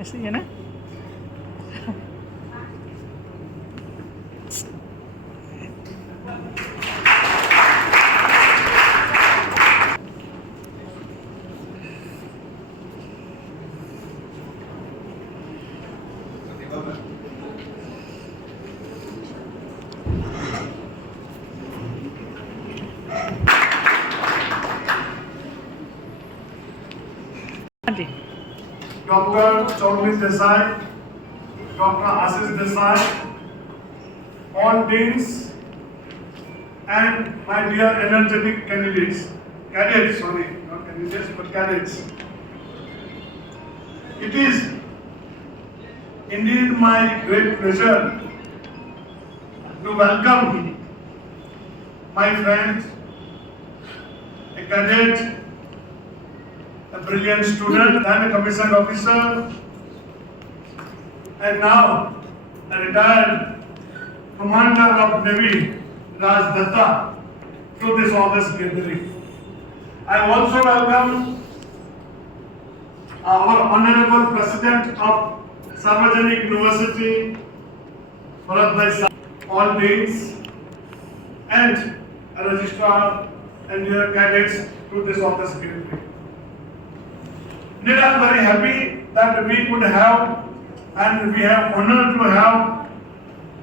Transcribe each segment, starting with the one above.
ऐसे ही है ना। हाँ जी। Dr. Chaudhary Desai, Dr. Ashish Desai, all deans, and my dear energetic cadets, not candidates, but cadets. It is indeed my great pleasure to welcome my friend, a cadet, a brilliant student and a commissioned officer, and now a retired commander of Navy, Raj Datta, to this august gathering. I also welcome our Honorable President of Sarvajanik University, Surat, all deans, and a registrar and dear cadets to this august gathering. Indeed, I am very happy that we could have and we have honor to have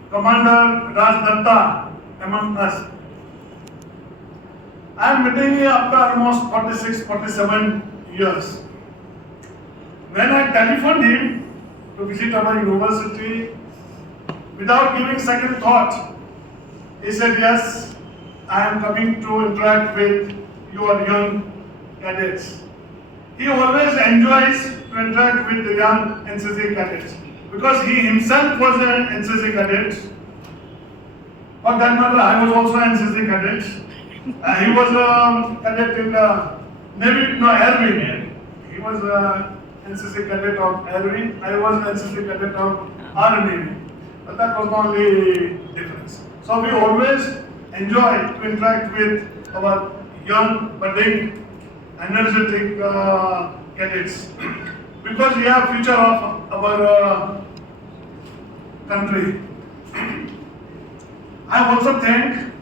Commander Raj Datta among us. I am meeting you after almost 46-47 years. When I telephoned him to visit our university, without giving second thought, he said, yes, I am coming to interact with your young cadets. He always enjoys to interact with the young NCC cadets because he himself was an NCC cadet. For that matter, I was also an NCC cadet. He was a cadet in the Navy, no, Air Wing. He was an NCC cadet of Air Wing. I was an NCC cadet of Army. But that was the only difference. So we always enjoy to interact with our young, budding, energetic cadets because we are future of our country. I also thank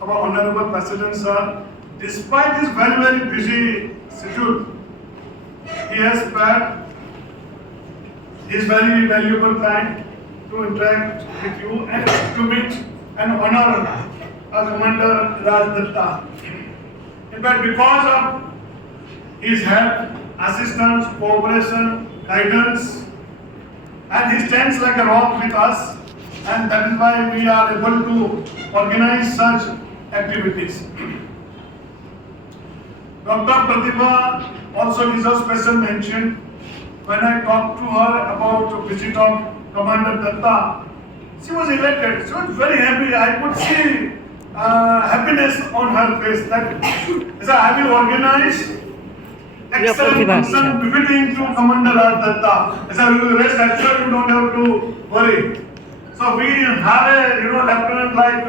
our Honorable President Sir. Despite his very busy schedule, he has spared his very valuable time to interact with you and to meet and honor our Commander Raj Datta. In fact, because of his help, assistance, cooperation, guidance, and he stands like a rock with us, and that is why we are able to organize such activities. Dr. Pratibha also deserves special mention. When I talked to her about the visit of Commander Datta, she was elated. She was very happy. I could see happiness on her face. That have you organized excellent function befitting to Commander Datta? You rest assured, you don't have to worry. So we have a lieutenant like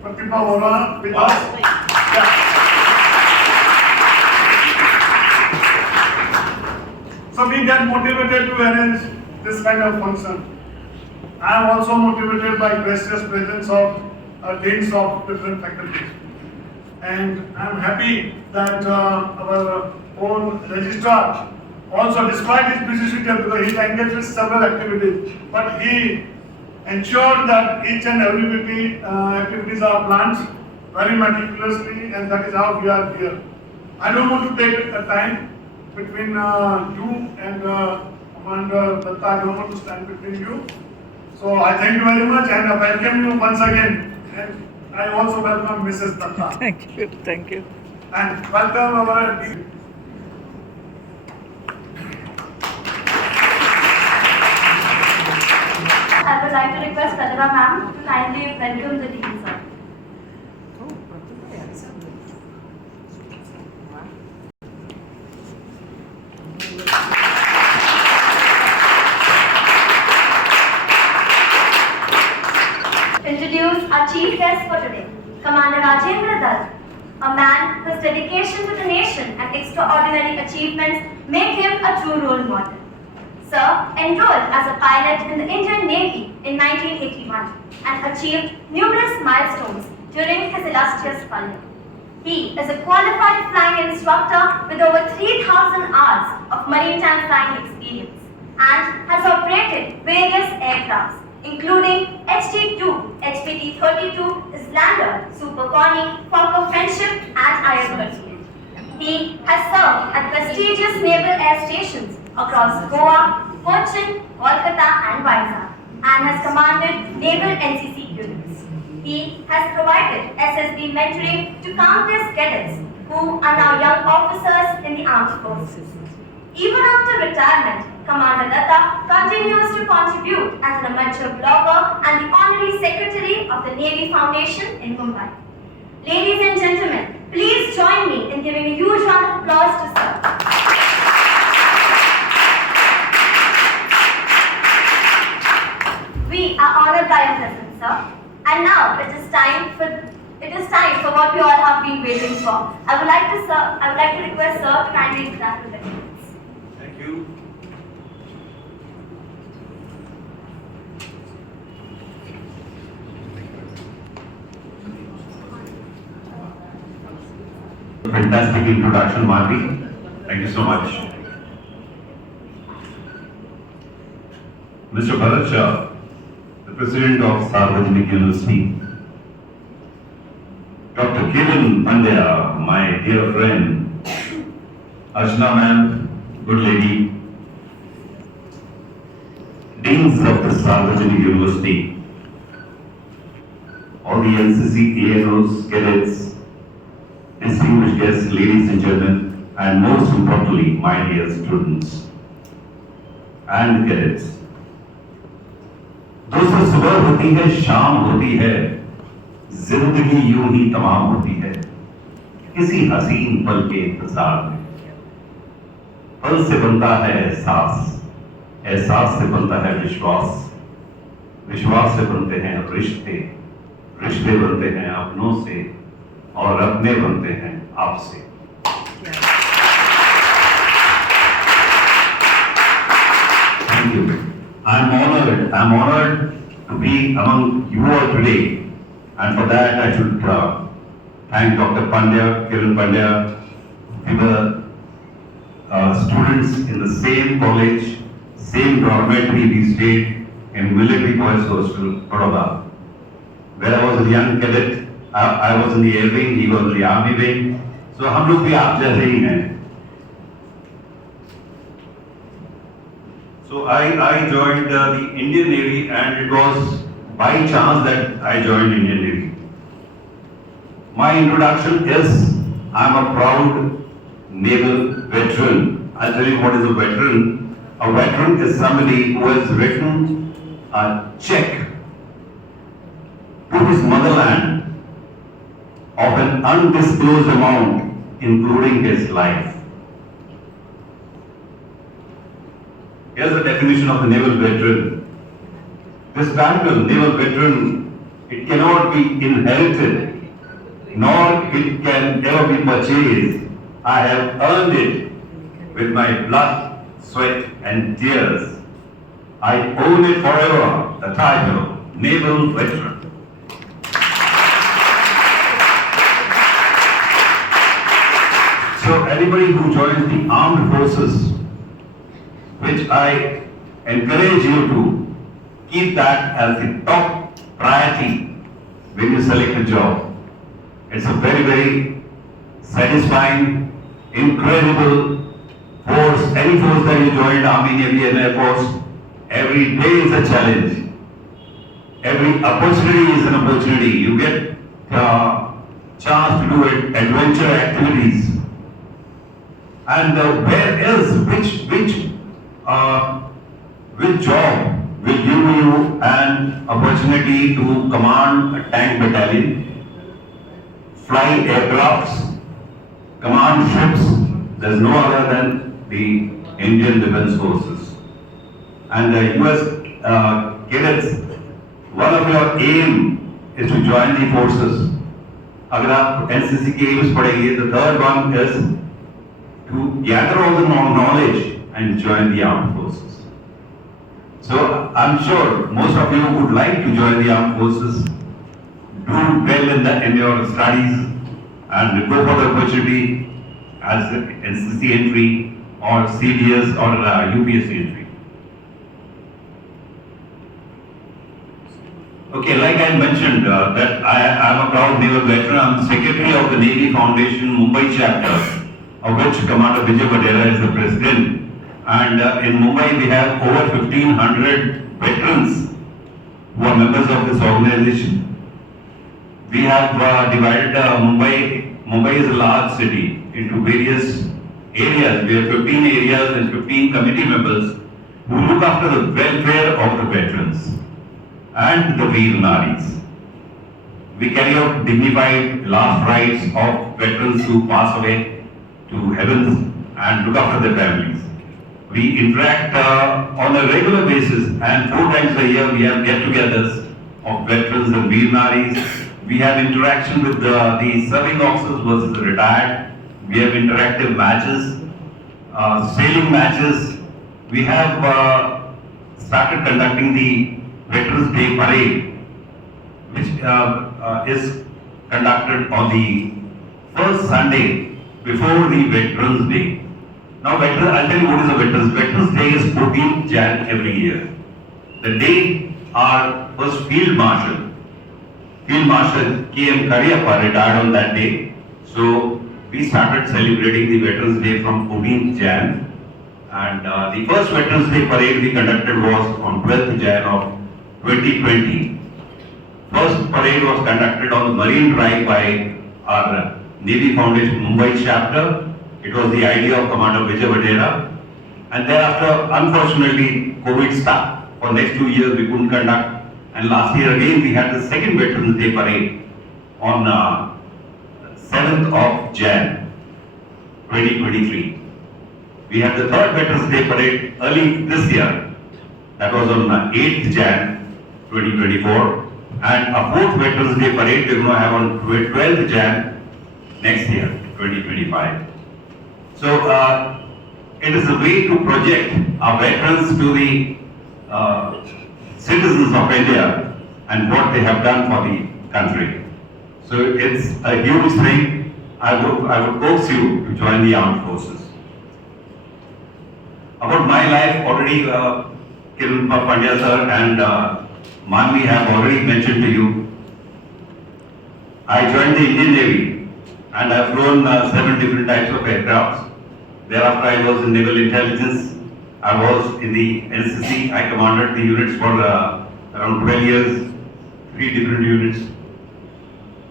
Pratibha Vora with us. Yeah. So we get motivated to arrange this kind of function. I am also motivated by gracious presence of deans of different faculties. And I am happy that our own registrar also, despite his busy schedule, because he is engaged with several activities, but he ensured that each and every activities are planned very meticulously, and that is how we are here. I don't want to take a time between you and Commander Datta. I don't want to stand between you. So I thank you very much and I welcome you once again. And I also welcome Mrs. Datta. Thank you. Thank you. And welcome our dean. I would like to request Pratibha ma'am to kindly welcome the dean, sir. Introduce our chief guest for today, Commander Rajendra Dutt, a man whose dedication to the nation and extraordinary achievements make him a true role model. Sir enrolled as a pilot in the Indian Navy in 1981 and achieved numerous milestones during his illustrious career. He is a qualified flying instructor with over 3,000 hours of maritime flying experience and has operated various aircrafts including HT-2, HPT-32, Islander, Super Connie, Fokker Friendship and IS-38. He has served at prestigious naval air stations across Goa, Cochin, Kolkata and Vizag and has commanded naval NCC units. He has provided SSB mentoring to countless cadets who are now young officers in the armed forces. Even after retirement, Commander Datta continues to contribute as an amateur blogger and the Honorary Secretary of the Navy Foundation in Mumbai. Ladies and gentlemen, please join me in giving a huge round of applause to Sir. We are honored by your presence, sir. And now it is time for what we all have been waiting for. I would like to request Sir to kindly interact with the audience. Thank you. Fantastic introduction, Marty. Thank you so much. Mr. Bharat Shah, the President of Sarvajanik University, Dr. Kiran Pandya, my dear friend, Ashna ma'am, good lady, Deans of the Sarvajanik University, all the NCC, KNOs, cadets, distinguished guests, ladies and gentlemen, and most importantly, my dear students and cadets. दोस्तों, सुबह होती है, शाम होती है, जिंदगी यूं ही तमाम होती है किसी हसीन पल के इंतजार में। पल से बनता है एहसास, एहसास से बनता है विश्वास, विश्वास से बनते हैं रिश्ते, रिश्ते बनते हैं अपनों से और अपने बनते हैं आपसे। Thank you. I'm honored to be among you all today, and for that I should thank Dr. Pandya, Kiran Pandya. We were students in the same college, same dormitory. We stayed in Military Boys Hostel, Baroda, where I was a young cadet. I was in the Air Wing, he was in the Army Wing. So हम लोग भी आप जैसे ही हैं. So I joined the Indian Navy, and it was by chance that I joined Indian Navy. My introduction is, I'm a proud naval veteran. I'll tell you what is a veteran. A veteran is somebody who has written a check to his motherland of an undisclosed amount, including his life. Here's the definition of the naval veteran. This title, naval veteran, it cannot be inherited, nor it can ever be purchased. I have earned it with my blood, sweat and tears. I own it forever, the title, naval veteran. So anybody who joins the armed forces, which I encourage you to keep that as the top priority when you select a job. It's a very, very satisfying, incredible force. Any force that you join, Army, Navy and Air Force, every day is a challenge. Every opportunity is an opportunity. You get a chance to do it, adventure activities. And which job will give you an opportunity to command a tank battalion, fly aircrafts, command ships? There's no other than the Indian Defence Forces. And US cadets, one of your aim is to join the forces. अगर आप NCC के AIIMS पढ़ेंगे, the third one is to gather all the knowledge and join the armed forces. So I'm sure most of you would like to join the armed forces, do well in your studies, and go for the opportunity as NCC entry or CDS or UPSC entry. Okay, like I mentioned, that I am a proud naval veteran. I'm secretary of the Navy Foundation Mumbai chapter, of which Commander Vijay Vadera is the president. And in Mumbai, we have over 1,500 veterans who are members of this organization. We have divided Mumbai. Mumbai is a large city into various areas. We have 15 areas and 15 committee members who look after the welfare of the veterans and the Veer Naris. We carry out dignified last rites of veterans who pass away to heavens and look after their families. We interact on a regular basis, and 4 times a year we have get-togethers of veterans and Veer Naris. We have interaction with the serving officers versus the retired. We have interactive matches, sailing matches. We have started conducting the Veterans Day Parade, which is conducted on the first Sunday before the Veterans Day. Now, I'll tell you what is a Veterans. Veterans Day is 14th Jan every year. The day our first Field Marshal K.M. Kariyappa retired on that day. So, we started celebrating the Veterans Day from 14th Jan. And the first Veterans Day parade we conducted was on 12th Jan of 2020. First parade was conducted on the Marine Drive by our Navy Foundation Mumbai chapter. It was the idea of Commander Vijay Vadera. And thereafter, unfortunately, COVID stuck. For next 2 years, we couldn't conduct. And last year again, we had the second Veterans Day parade on 7th of Jan 2023. We had the third Veterans Day parade early this year. That was on 8th Jan 2024. And a fourth Veterans Day parade we're going to have on 12th Jan next year, 2025. So it is a way to project our veterans to the citizens of India and what they have done for the country. So it's a huge thing. I would coax you to join the armed forces. About my life, already Kiran Pandya sir and Manvi have already mentioned to you. I joined the Indian Navy and I've flown 7 different types of aircrafts. Thereafter, I was in Naval Intelligence. I was in the NCC. I commanded the units for around 12 years, 3 different units.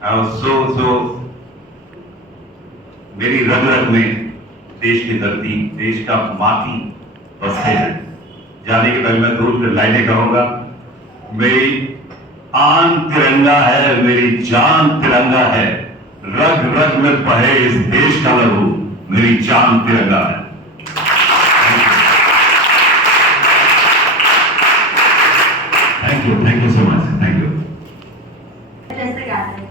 I was so मेरी रग-रग में देश की धरती, देश का माटी बसते हैं. जाने के पहले मैं 2 लाइनें कहूँगा. मेरी आन तिरंगा है, मेरी जान तिरंगा है, रग रग में बहे इस देश का लहू, मेरी जान तिरंगा है. Thank you so much. Thank you. Address the gathering.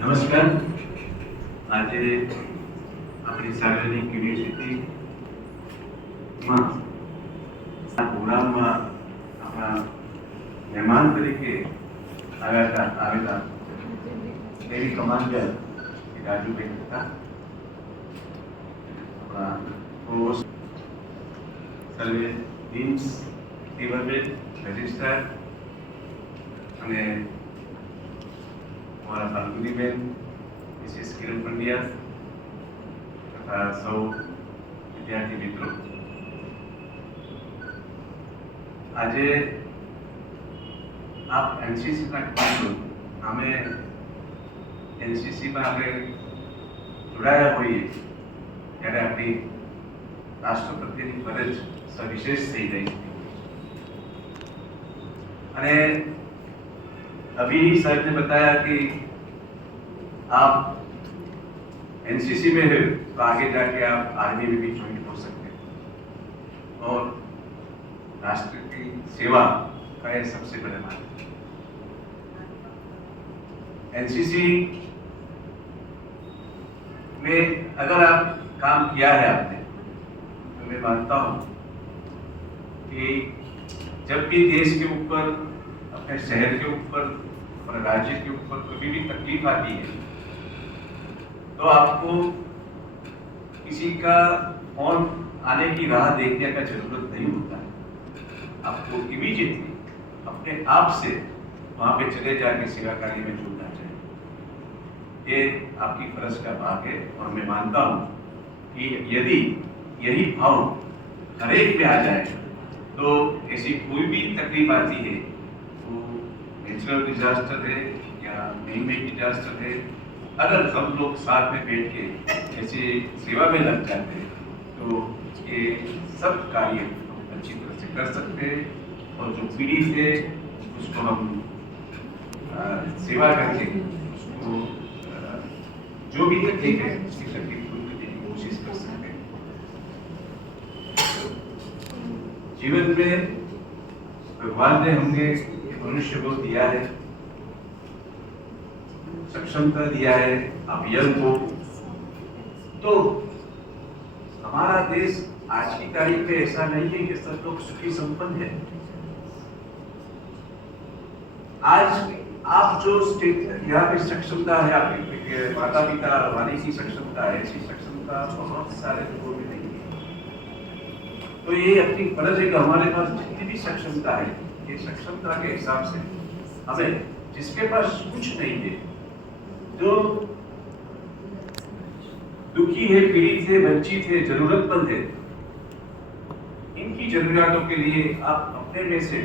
નમસ્કાર. આજે આપણી સાર્વજનિક યુનિવર્સિટીમાં આ પ્રોગ્રામમાં આપણા મહેમાન તરીકે આવેલા એવી કમાન્ડર રાજુભાઈ હતા, આપણા પ્રોવોસ્ટ સર્વે ટીમ્સ ટીવરબેટ રજિસ્ટ્રાર અને हमारा फाल्गुनी बेन, मिसेस किरण पंड्या तथा सौ विद्यार्थी मित्रों, आज आप एनसीसी का कमांडो हमें एनसीसी में આપણે જોડાયા હોઈએ ત્યારે આપણી રાષ્ટ્ર પ્રત્યેની ફરજ સવિશેષ થઈ જાય. અને अभी सर ने बताया कि आप एनसीसी में है तो आगे जाके आप आर्मी में भी ज्वाइन हो सकते हैं और राष्ट्र की सेवा का यह सबसे बड़ा मार्ग। एनसीसी में अगर आप काम किया है आपने तो मैं मानता हूं कि जब भी देश के ऊपर, अपने शहर के ऊपर और राज्य के ऊपर कभी भी तकलीफ आती है तो आपको किसी का फोन आने की राह देखने का जरूरत नहीं होता है। आपको इमीडिएटली अपने आप से वहां पे चले जाके सेवा कार्य में जुड़ना चाहिए। ये आपकी फर्ज का भाग है और मैं मानता हूं कि यदि यही भाव हर एक में आ जाए तो ऐसी कोई भी तकलीफ आती है, वो नेचुरल डिजास्टर है या नहीं मेड डिजास्टर है, अगर हम लोग साथ में बैठ के ऐसे सेवा में लग जाते हैं तो ये सब कार्य हम अच्छी तरह से कर सकते हैं और जो पीड़ित है उसको हम सेवा करके उसको जो भी तकलीफ है उसकी तकलीफ दूर करने की कोशिश कर सकते हैं। जीवन में भगवान ने हमें मनुष्य को दिया है, सक्षमता दिया है, अभियान को, तो हमारा देश आज की तारीख में ऐसा नहीं है कि सब लोग सुखी संपन्न है। आज आप जो स्टेट यहाँ पे सक्षमता है, आपके माता पिता वाणी की सक्षमता है, ऐसी सक्षमता बहुत सारे लोगों में नहीं है। तो ये अपनी फर्ज है कि हमारे पास जितनी भी सक्षमता है, ये सक्षमता के हिसाब से हमें, जिसके पास कुछ नहीं है, जो दुखी है, पीड़ित है, वंचित है, जरूरतमंद है, इनकी जरूरियातों के लिए आप अपने में से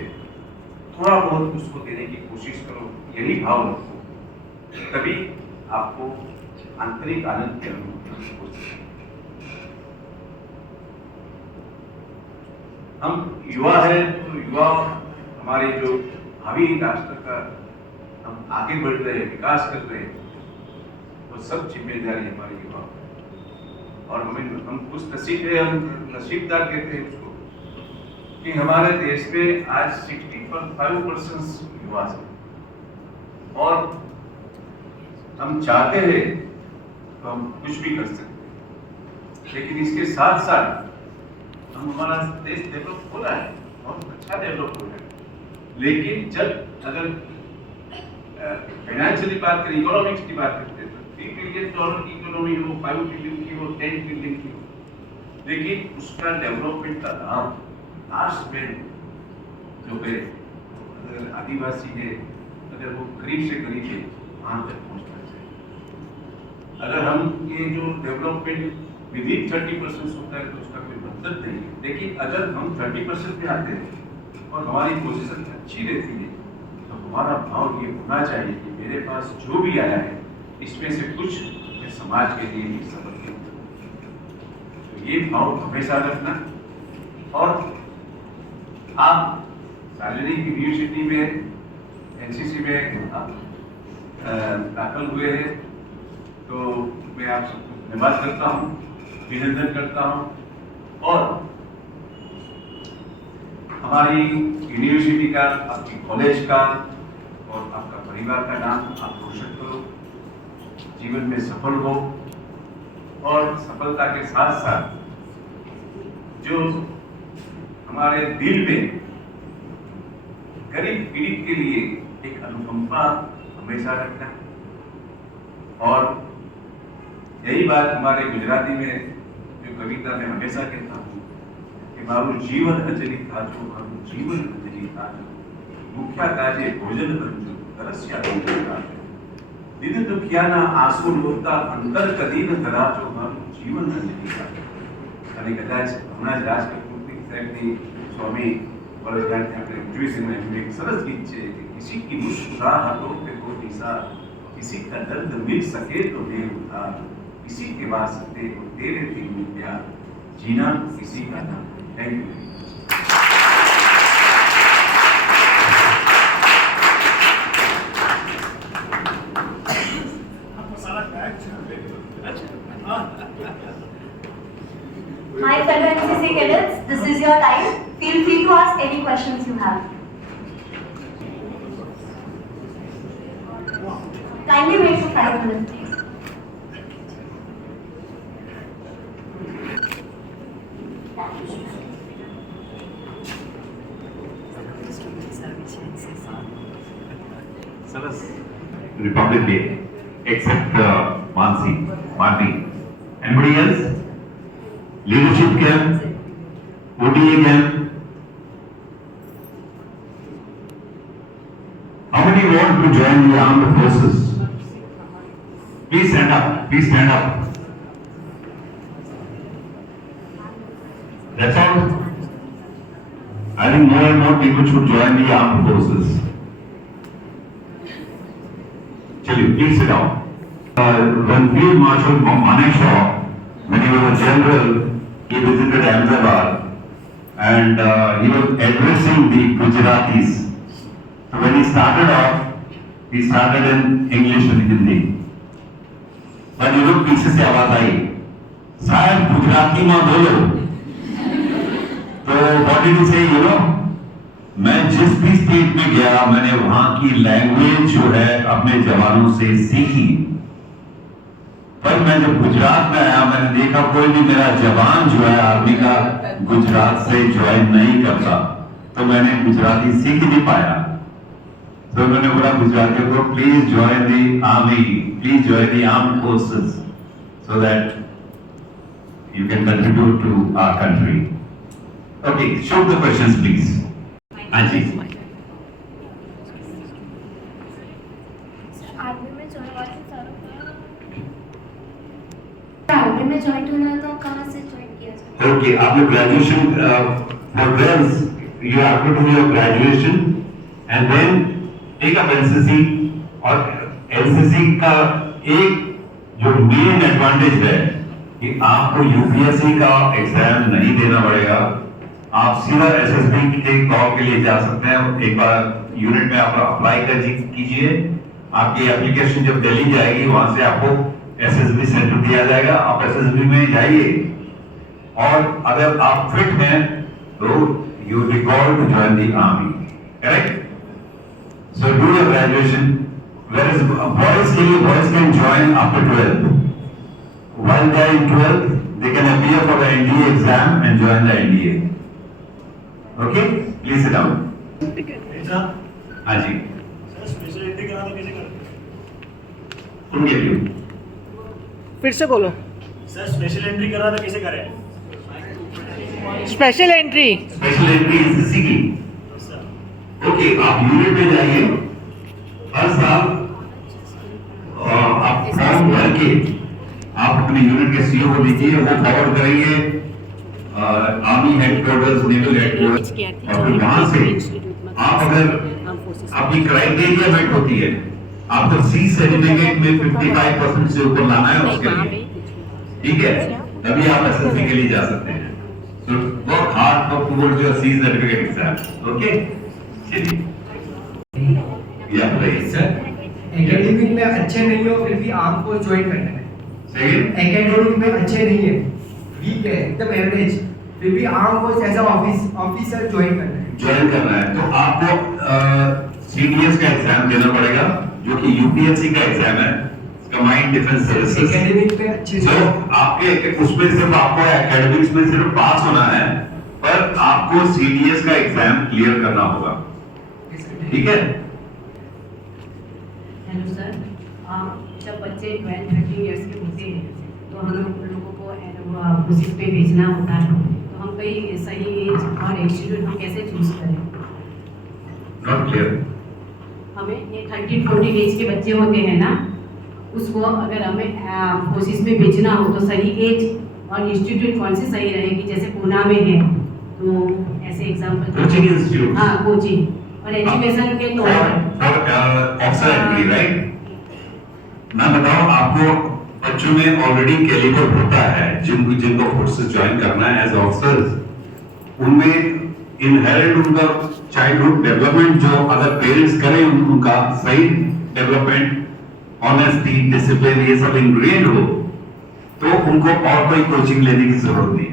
थोड़ा बहुत उसको देने की कोशिश करो, यही भाव रखो, तभी आपको आंतरिक आनंद की अनुभूति हो सकती है। हम युवा है तो युवा हमारे जो भावी राष्ट्र का हम आगे बढ़ रहे हैं, विकास कर रहे हैं, वो सब जिम्मेदारी हमारी युवा और हम कुछ नसीबदार कहते हैं उसको कि हमारे देश में आज 65% युवा है और हम चाहते हैं तो हम कुछ भी कर सकते हैं, लेकिन इसके साथ साथ हम हमारा देश डेवलप हो रहा है, बहुत अच्छा डेवलप हो रहा है, लेकिन जब अगर फाइनेंशियली बात करें, इकोनॉमिक्स की बात करते हैं तो $3 ट्रिलियन की इकोनॉमी हो, 5 ट्रिलियन की हो, 10 ट्रिलियन की हो, लेकिन उसका डेवलपमेंट का दाम लास्ट में जो है, अगर आदिवासी है, अगर वो गरीब से गरीब है, वहां तक पहुंचना चाहिए। अगर हम ये जो डेवलपमेंट विदिन 30% होता है तो उसका कोई मतलब नहीं है, लेकिन अगर हम 30% पे आते हैं और हमारी पोजीशन अच्छी रहती है तो हमारा भाव ये होना चाहिए कि मेरे पास जो भी आया है इसमें से कुछ मैं समाज के लिए भी समर्पित करूं। तो ये भाव हमेशा रखना। और आप सार्वजनिक यूनिवर्सिटी में एनसीसी में आप दाखिल हुए हैं तो मैं आप सबको धन्यवाद करता हूँ, अभिनंदन करता हूँ और हमारी यूनिवर्सिटी का, आपकी कॉलेज का और आपका परिवार का नाम आप रोशन करो, जीवन में सफल हो और सफलता के साथ साथ जो हमारे दिल में गरीब पीड़ित के लिए एक अनुकंपा हमेशा रखना। और यही बात हमारे गुजराती में जो कविता में हमेशा कहता हूँ कि मारू जीवन अंजलि थाजो, मारू जीवन अंजलि थाजो, मुख्या काजे भोजन अंजो, तरस्या अंजलि दिन दुखियाना आंसू लोता अंतर कदीन धराજો, મારું જીવન અંજલિ થાજો। અને કદાચ હમણાં જ રાજ કપૂરની સાહેબની સ્વામી વર્ષગાંઠને આપણે ઉજવી છે, એમનું એક સરસ ગીત છે કે કિસી की मुस्कुराहटों पे हो निसार, किसी का दर्द मिल सके तो दे उधार, किसी के वास्ते हो तेरे दिल में प्यार, जीना किसी का नाम। Thank you. Kindly wait for 5 minutes, please. Republic Day, except Marty. Anybody else? Leadership camp, ODA camp. How many want to join the armed forces? Please stand up. Please stand up. That's all. I think more and more people should join the armed forces. Chaliye, please sit down. When Field Marshal Manekshaw, when he was a general, he visited Ahmedabad and he was addressing the Gujaratis. So when he started off, he started in English and Hindi. But you look, पीछे से आवाज आई, शायद गुजराती में बोलो. तो what did he say? You know, मैं जिस भी स्टेट में गया, मैंने वहां की लैंग्वेज जो है अपने जवानों से सीखी. पर मैं जब गुजरात में आया, मैंने देखा कोई भी मेरा जवान जो है आर्मी का गुजरात से ज्वाइन नहीं करता, तो मैंने गुजराती सीख नहीं पाया. तो मैंने बोला गुजरातियों को, please join the army, please join the armed forces, so that you can contribute to our country. Okay, show the questions please. हाँ जी. आर्मी में ज्वाइन होना है तो कहाँ से ज्वाइन किया जाए? ओके, आपने graduation for girls, you have to do your graduation and then take up NCC. और एनसीसी का एक जो मेन एडवांटेज है कि आपको यूपीएससी का एग्जाम नहीं देना पड़ेगा. आप सीधा एसएसबी के कॉल के लिए जा सकते हैं. एक बार यूनिट में आप अप्लाई कीजिए. आपकी एप्लीकेशन जब दिल्ली जाएगी, वहां से आपको एसएसबी सेंटर दिया जाएगा. आप एसएसबी में जाइए और अगर आप फिट हैं तो you required to join the army. Correct? So do your graduation. Where is boys के लिए, boys can join after 12th. While they are in 12th, they can appear for the NDA exam and join the NDA. Okay? Please sit down. हाँ जी. Special entry कराना कैसे करते हैं? उनके लिए. फिर से बोलो. सर स्पेशल एंट्री कराना कैसे करें? स्पेशल एंट्री एनसीसी की. ओके, आप यूनिट में जाइए. हर साल आप फॉर्म भर के आप अपने यूनिट के सीईओ को दीजिए. वो फॉरवर्ड करेंगे आर्मी हेडक्वार्टर्स, नेवल हेडक्वार्टर्स. और फिर वहां से आप अगर आपकी क्राइटेरिया मेट होती है, आपको सी सर्टिफिकेट में 55% से ऊपर लाना है उसके लिए. ठीक है? तभी आप एसएसबी के लिए जा सकते हैं. So work hard towards your C certificate exam. Okay? चलिए. या भाई. सर, एकेडमिक में अच्छे नहीं हो फिर भी आपको ज्वाइन करना है. सेकंड, एकेडमिक में अच्छे नहीं है, वीक है, एकदम एवरेज, फिर भी आपको एज ऑफिसर ज्वाइन करना है. ज्वाइन करना है तो आपको सीडीएस का एग्जाम देना पड़ेगा, जो कि यूपीएससी का एग्जाम है, कंबाइंड डिफेंस सर्विसेज. एकेडमिक में अच्छे जो आपके उसमें सिर्फ आपको एकेडमिक्स में सिर्फ पास होना है, पर आपको सीडीएस का एग्जाम क्लियर करना होगा. ठीक है? हेलो सर, जब बच्चे 12-13 ईयर्स के होते हैं तो हम लोगों को कोशिश पे भेजना होता है, तो हम कोई सही एज और इंस्टीट्यूट हम कैसे चूज करें? Not clear. हमें ये 13-14 एज के बच्चे होते हैं ना, उसको अगर हमें कोशिश में भेजना हो तो सही एज और इंस्टीट्यूट कौन सी सही रहेगी? जैसे पूना में है तो ऐसे एग्जाम्पल. Coaching institute. हाँ, कोचिंग और एजुकेशन के तौर पर. Officer entry, right? मैं बताऊं आपको, बच्चों में ऑलरेडी कैलिबर होता है जिनको फोर्सेस ज्वाइन करना है एज ऑफिसर्स. उनमें इनहेरेंट उनका चाइल्डहुड डेवलपमेंट जो अगर पेरेंट्स करें उनका सही डेवलपमेंट, ऑनेस्टी, डिसिप्लिन, ये सब इंग्रेन हो तो उनको और कोई कोचिंग लेने की जरूरत नहीं.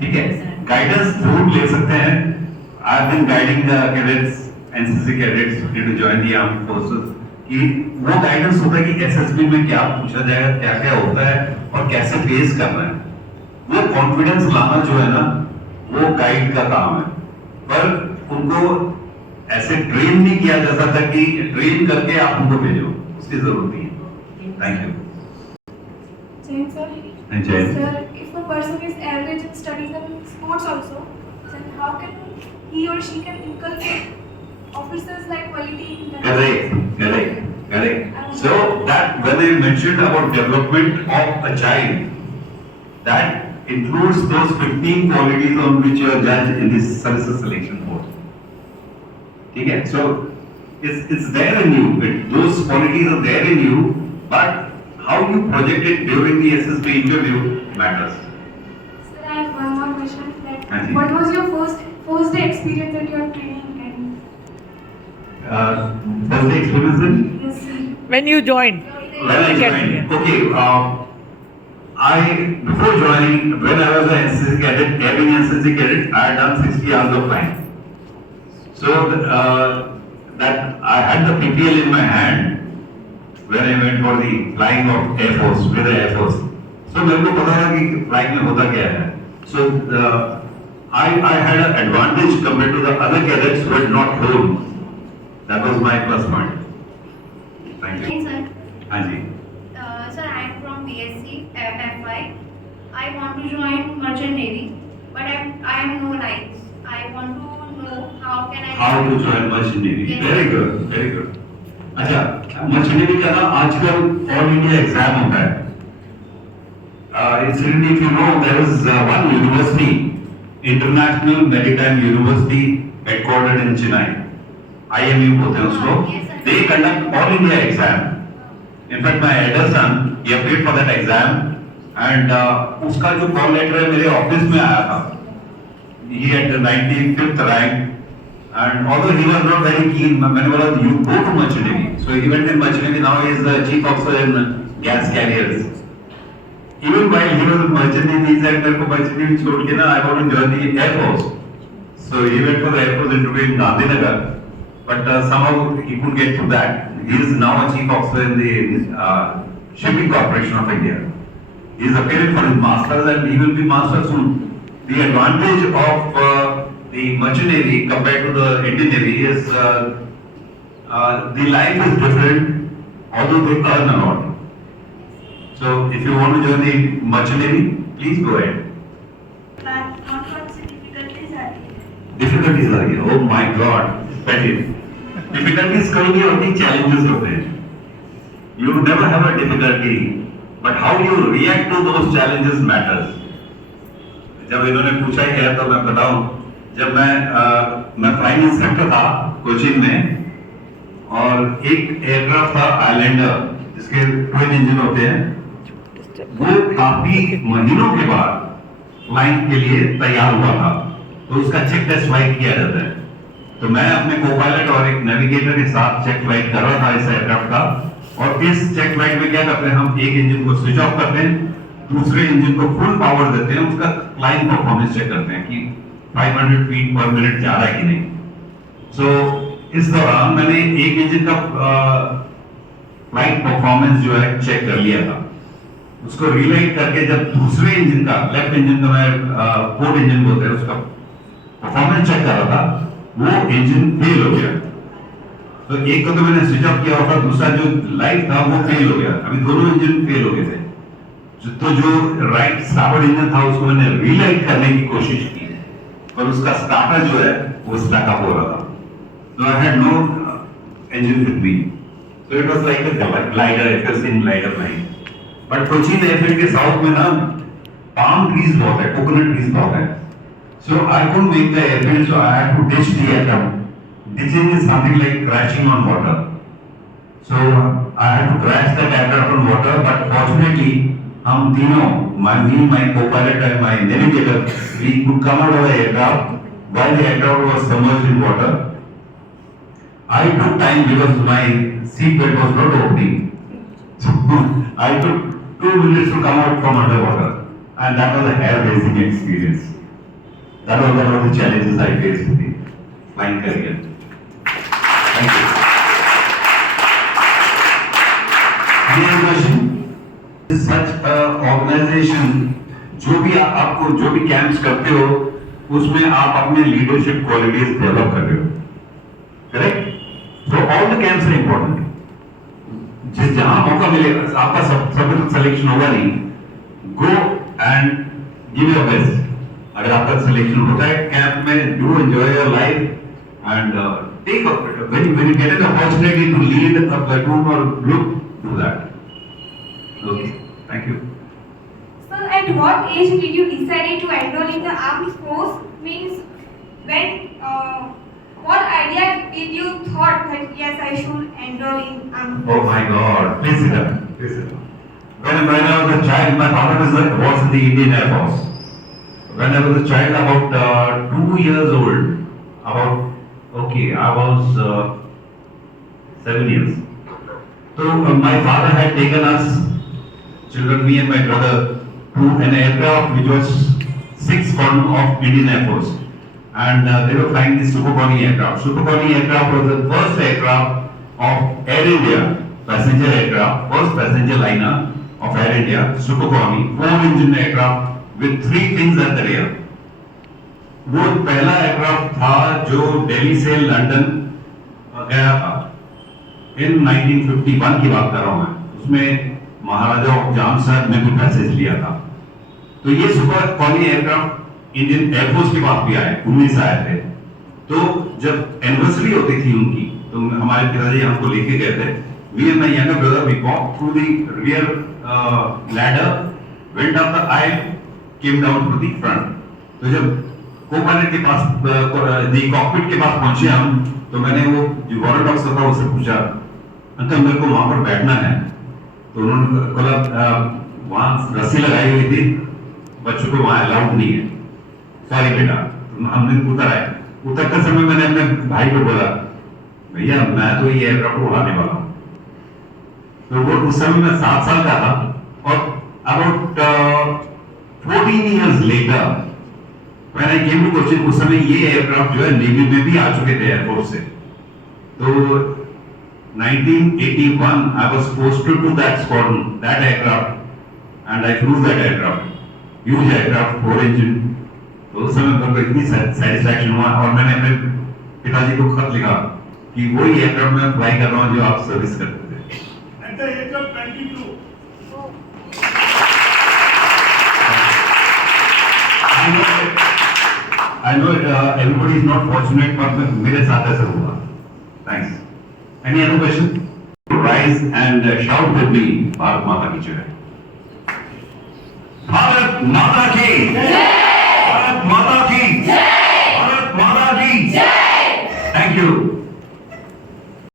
ठीक है? गाइडेंस जरूर ले सकते हैं. I have been guiding the cadets, NCC cadets to join the armed forces कि वो गाइडेंस होता है कि एसएसबी में क्या पूछा जाएगा, क्या क्या होता है और कैसे फेस करना है। वो कॉन्फिडेंस लाना जो है ना, वो गाइड का काम है। पर उनको ऐसे ट्रेन नहीं किया जा सकता कि ट्रेन करके आप उनको भेजो, उसकी जरूरत नहीं है। Thank you. Jain sir. Jain. Sir, if a person is average in studies and sports also, then how can he or she can inculcate officers like quality in the Correct. So that when I mentioned about development of a child, that includes those 15 qualities on which you are judged in this services selection board. ठीक है? So it's there in you. Those qualities are there in you, but how you project it during the SSB interview matters. Sir, I have one more question. Haan ji. What was your first day experience at your training academy? First day experience in? Yes, sir. When you joined? When I joined, okay. Before joining, when I was an NCC cadet, cabin NCC cadet, I had done 60 hours of flying. So that I had the PPL in my hand when I went for the flying of Air Force with the Air Force. So मेरे को पता था कि flying में होता क्या है. So I had an advantage compared to the other cadets who had not flown. That was my plus point. Thank you. Sir. हाँ जी. Sir, I am from BSc FY. I want to join Merchant Navy, but I have no rights. I want to know how can I. How to join Merchant Navy? Yes. Very good, very good. अच्छा, Merchant Navy का ना आजकल all India exam होता है. Incidentally, if you know, there is one university, International Maritime University, headquartered in Chennai. IMU बोलते हैं उसको. Yes, sir. They conduct all India exam. In fact, my elder son, he appeared for that exam, and उसका जो call letter है मेरे office में आया था. He had the 95th rank. And although he was not very keen, मैंने बोला you go to Merchant Navy. So he went in Merchant Navy. Now he is the chief officer in gas carriers. Even while he was in Merchant Navy, he said मेरे को Merchant Navy छोड़ के ना I want to join the Air Force. So he went for the Air Force interview in Gandhinagar, but somehow he couldn't get through that. He is now a chief officer in the Shipping Corporation of India. He is appearing for his masters and he will be master soon. The advantage of the Merchant Navy compared to the Indian Navy is the life is different, although they earn a lot. So if you want to join the Merchant Navy, please go ahead. But what difficulties are there? Difficulties are here. Oh my God, that is. Difficulties कभी नहीं होती, challenges होते हैं. You never have a difficulty, but how you react to those challenges matters. जब इन्होंने पूछा ही है तो मैं बताऊं, जब मैं फ्लाइंग इंस्ट्रक्टर था कोचिंग में, और एक एयरक्राफ्ट था आइलैंडर जिसके ट्विन इंजन होते हैं, वो काफी महीनों के बाद फ्लाइंग के लिए तैयार हुआ था, तो उसका चेक टेस्ट फ्लाइट किया जाता है. तो मैं अपने को पायलट और एक नेविगेटर के साथ चेक फ्लाइट कर रहा था इस एयरक्राफ्ट का, और इस चेक फ्लाइट में क्या करते हैं, हम एक इंजन को स्विच ऑफ करते हैं, दूसरे इंजन को फुल पावर देते हैं, उसका फ्लाइंग परफॉर्मेंस चेक करते हैं कि 500 फीट पर मिनट जा रहा है कि नहीं. सो इस दौरान मैंने एक इंजन का फ्लाइट परफॉर्मेंस जो है चेक कर लिया था. उसको रिलाइट करके जब दूसरे इंजन का, लेफ्ट इंजन का, मैं फोर्थ इंजन बोलते हैं, उसका परफॉर्मेंस चेक कर रहा था, वो इंजन फेल हो गया. तो एक को तो मैंने स्विच ऑफ किया होता, दूसरा जो लाइट था वो फेल हो गया. अभी दोनों इंजन फेल हो गए थे. तो जो राइट स्टार्टर इंजन था उसको मैंने रीलाइट करने की कोशिश की, और उसका स्टार्टर जो है वो स्टक अप हो रहा था. So I had no engine with me. So it was like a glider, if you've seen glider flying. But Cochin airfield के साउथ में ना palm trees बहुत है, coconut trees बहुत है. So I couldn't make the airfield, so I had to ditch the aircraft. Ditching is something like crashing on water. So I had to crash that aircraft on water, but fortunately हम तीनों, my co-pilot and my navigator, we could come out of the aircraft while the aircraft was submerged in water. I took time because my seat belt was not opening. So I took 2 minutes to come out from underwater, and that was a hair-raising experience. That was one of the challenges I faced in the flying career. Thank you. Any other question? Such organization, जो भी आपको जो भी camps करते हो उसमें आप अपने लीडरशिप क्वालिटीज डेवलप कर रहे हो, correct? So all the camps are important. जिस जहां मौका मिले आपका सब सिलेक्शन होगा नहीं, go and give your best. अगर आपका सिलेक्शन होता है कैंप में, do enjoy your life and take when you get an opportunity to lead a platoon or group, do that. Okay, thank you. So at what age did you decide to enroll in the armed force? Means when, what idea did you thought that yes, I should enroll in armed force? Oh my God! Please sit down. Please sit down. When I was a child, my father was in the Indian Air Force. When I was a child, about 2 years old, I was 7 years. So my father had taken us, children, me and my brother, to an aircraft which was 6th Squadron of Indian Air Force, and they were flying the Super aircraft. Super aircraft was the first aircraft of Air India, passenger aircraft, first passenger liner of Air India, Super 4-engine aircraft with 3 things at the rear. वो पहला aircraft था जो दिल्ली से London गया था। इन 1951 की बात कर रहा हूँ मैं। उसमें महाराजा जाम साहब ने भी पैसेज लिया था। तो ये super Connie aircraft Indian air force के पास भी आए, 19 आए थे। तो जब एनिवर्सरी होती थी उनकी, तो हमारे पिताजी हमको लेके गए थे। We and my younger brother, we walked through the rear ladder, went up the aisle, came down to the front. तो जब को-पायलट के पास, कॉकपिट के पास पहुंचे हम, तो मैंने वो जो वारंट ऑफिसर था उससे पूछा, अंकल मेरे को वहां पर बैठना है। तो उन्होंने बोला वहां रस्सी लगाई हुई थी, बच्चों को वहां अलाउड नहीं है, सॉरी बेटा। तो हमने उतर आए। उतरते समय मैंने अपने भाई को बोला, भैया मैं तो ये एयरक्राफ्ट उड़ाने वाला हूँ। तो वो उस समय मैं 7 साल का था, और about 14 years later when I came to Cochin, उस समय ये एयरक्राफ्ट जो है नेवी में भी आ चुके थे एयरफोर्स से। तो 1981 I was posted to that squadron, that aircraft, and I flew that aircraft, huge aircraft, 4-engine। तो उस समय मेरे को इतनी सेटिस्फैक्शन हुआ, और मैंने अपने पिताजी को खत लिखा कि वही एयरक्राफ्ट में फ्लाई कर रहा हूँ जो आप सर्विस करते थे। At the age of 22. I know everybody is not fortunate, but मेरे साथ ऐसा हुआ। Thanks. Any other question? Rise and shout with me, Bharat माता की जय। भारत माता की जय।